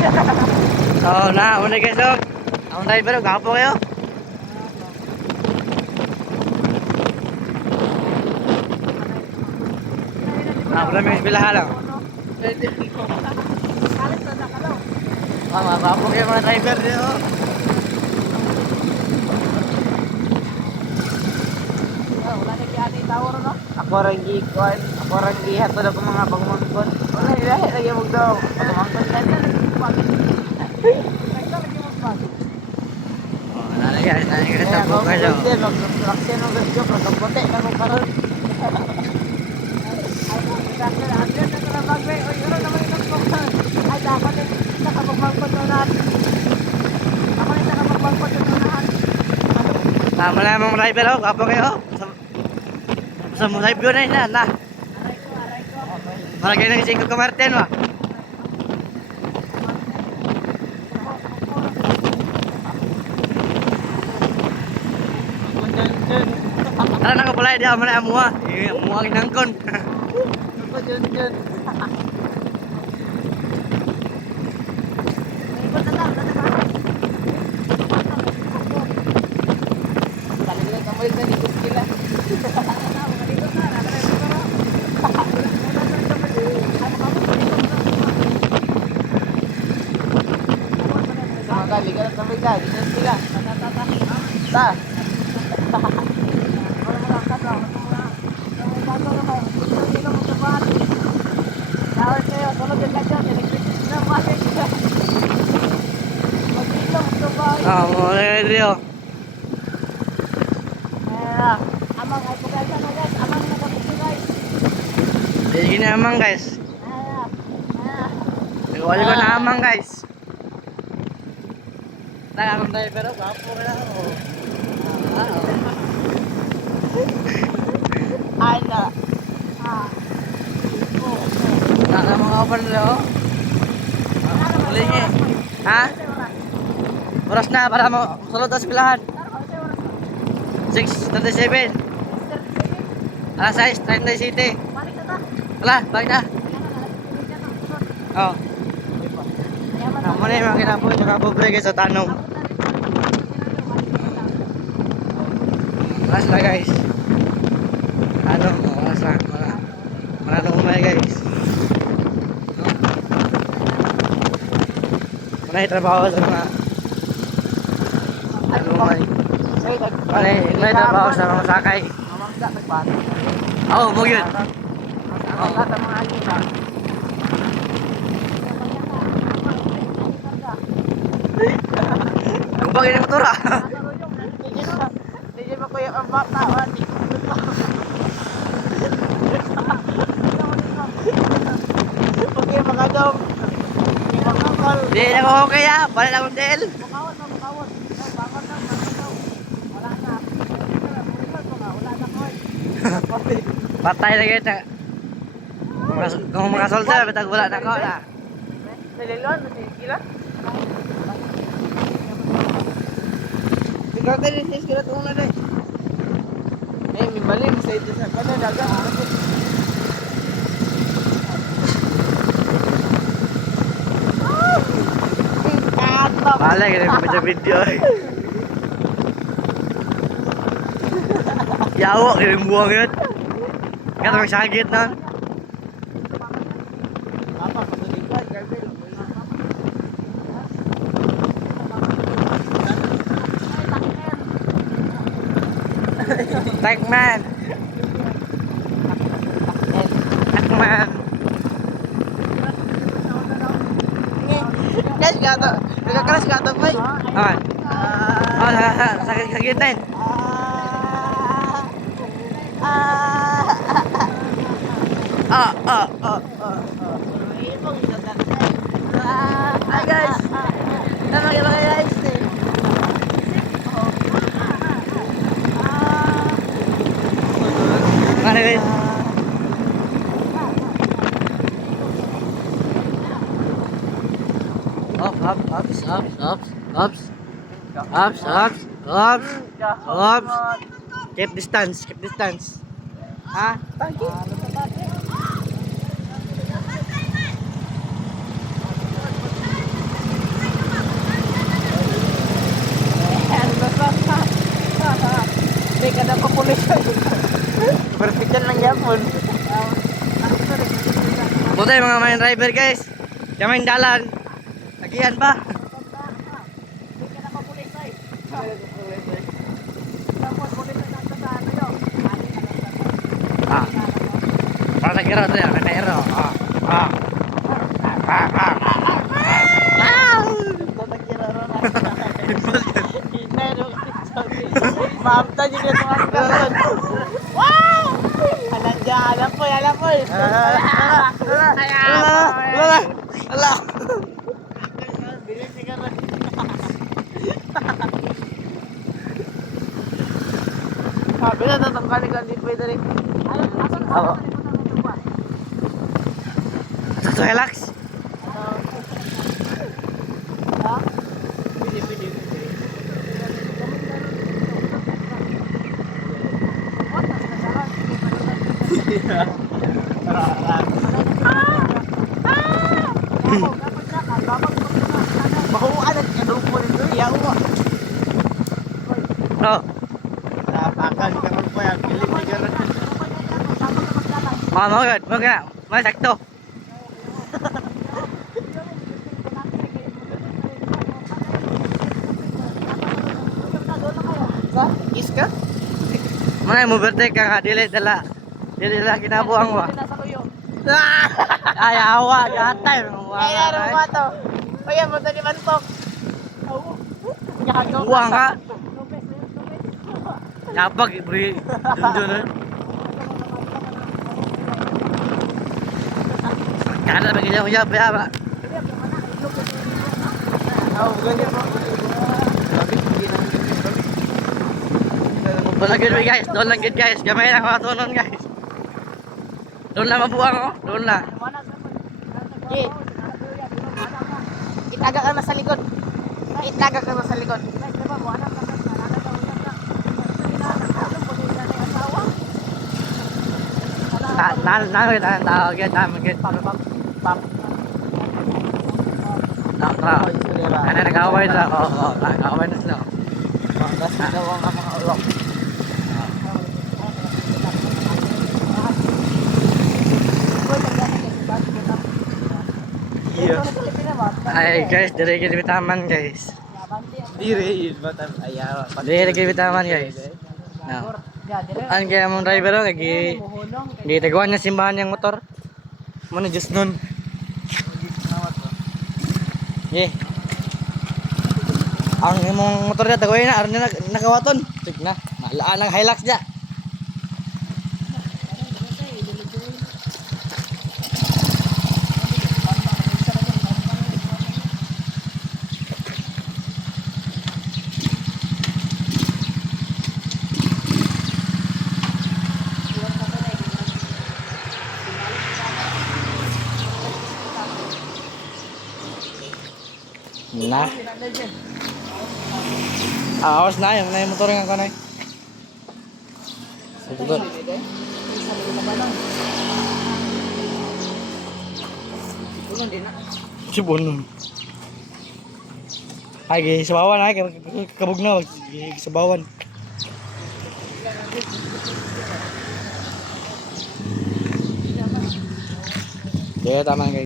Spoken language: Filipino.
So, una guys, oh. Ang driver, gapo kayo. Wala may isbilahan lang. Gapo kayo mga driver niyo. Ako rin gikuan, ako rin gihatod ako mga pagmangkon. Wala ilahi lagi mo daw. Pagmangkon ka na nalagi guys, nalagi sa buka daw. Magtraksyon ng gusto, pagkaputi na mo karon. Ay, dapat nakapagmangkon na natin. Ako rin nakapagmangkon na natin. Tama na mga driver, oh. Gapo kayo. Sa mulai view na yun na. Malagay na kasi ko Martin wa. Tara na ko pala dia mana amuha. Amuha kinangkon. Apa jun. Kali ka na ka, ganyan sila. Ta. Mulai Rio. Amang ay pagkasa na guys, amang nakaputi guys. Gini amang guys. Wala ko na amang guys. Nakakong driver ako, gapo ka na ako. Ano? Nakakamang ako pa nila ako. Muli niya. Ha? Oras na para masulod sa eskwelahan. 6:37. Alas 6:37. Wala, balik na. Oo. Muna yung mga kinapoy, nakapobre kayo sa tanong. Malas na guys. Tanong, malas na. Malas umay guys. Muna yung trabaho sa mga umay. Muna yung trabaho sa mga sakay. Oo, mo yun. Kumpang ini motor ah. Hindi ba ko yung bata wani. Okay mga dom. Di na ko okay ah, balik na kong del. Patay na kita. Kung makasolda, betag wala na ko na. Nalilon, nasikila. Ikaw tayo rin siya ito na rin. Eh, may balik sa ito sa kada daga. Balik, ganyan pa video eh. Yawak, ganyan buwang yun. Kaya magsagit na. Tagman. Guys, gato. Nagkakalas gato pa eh. Okay. Sakit na yun. Hi guys. Tama ka ba guys? Mana guys? Ups. Keep distance. Ha? Thank you. Buti mga main driver guys. Kaming dalan. Lagian pa. Ah. Para sa kiro to yan, kanairo. Maafta juga tuan kawan. Wow! Alam po, alam po. Ala. Bilis ni karon. Bila tatang kali di pwede rin. Oo. Satu relax. Bahuan at kadungko nito. Iyaw mo. Oh. Napakan karon po yan. Bilis ni karon. Mau gak? Mau sakto. Is ka? Mana mau bertek ka dili dala. Dili lagi nabuang wa. Ay awa gatay Ay, ano ba to? Uy, mo to ni Mantok. Buang ka. Yapag beri junjun. Kada bagi jauh ya ba. Oh, ganyan po. Doon lang gid guys, doon lang gid guys. Gamay na matunon guys. Doon lang mabuang oh, doon lang. Ye. Itaga ka na sa likod. Itaga ka na sa likod. Na tao gid gid pam. Ana nag-away na. Oo, nag-away na sila. Mas nagawa ka mga ulok. Ay guys, dire gid bitaman guys. Dire, batam ayaw. Dire gid bitaman guys. Now. An kaya mong driver oh, lagi di tagawan niya simbahan yung motor. Mo na just nun. Yeah. Ang imong motor niya tagawin na aron na nakawaton. Tik na. Nalaan ang Hilux dia. Na. Awas na yung motor nga kanay. Betul. Sibon. Ay, sa bawan ay kabog na sa bawan. Kaya tama guys.